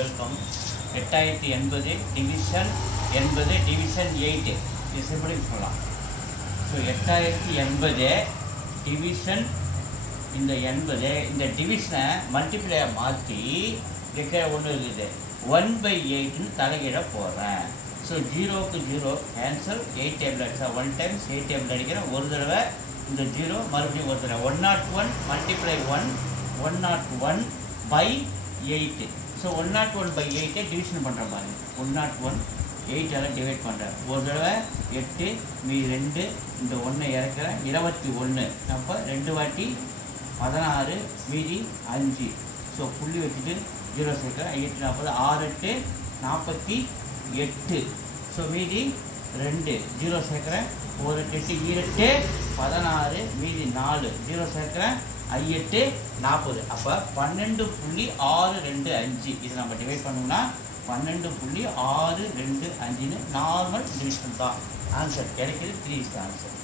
Welcome 8080 division 80 division 8 இது எப்படி சொல்லலாம். ஸோ 8080 டிவிஷன் இந்த 80 இந்த டிவிஷனை மல்டிப்ளையாக மாற்றி இருக்கிற ஒன்று இருக்குது 1/8ன்னு தலைகீழ போடுறேன். ஸோ 0க்கு 0 கேன்சல் 8 டேபிள் அடிச்சா 1 டைம்ஸ் 8 டேபிள் அடிக்கிறேன். ஒரு தடவை இந்த 0 மறுபடியும் ஒரு தடவை 101 மல்டிப்ளை 101/8. ஸோ 101/8 டிவிஷன் பண்ணுற மாதிரி 101 8ஆல் டிவைட் பண்ணுறேன். ஒரு தடவை 8 மீதி 2 இந்த 1 இறக்குறேன் 21. அப்போ 2 வாட்டி 16 மீதி 5. ஸோ புள்ளி வச்சுட்டு 0 சேர்க்குறேன். 8 40 6 8 48. ஸோ மீதி 2 0 சேர்க்குறேன். 1 8 8 16 மீதி 4 0 சேர்க்குறேன். 8 40. அப்போ 12.625 இது நம்ம டிவைட் பண்ணோம்னா 12.625ன்னு நார்மல் டிவிஷன் தான் ஆன்சர் கிடைக்கிது. 3 is the ஆன்சர்.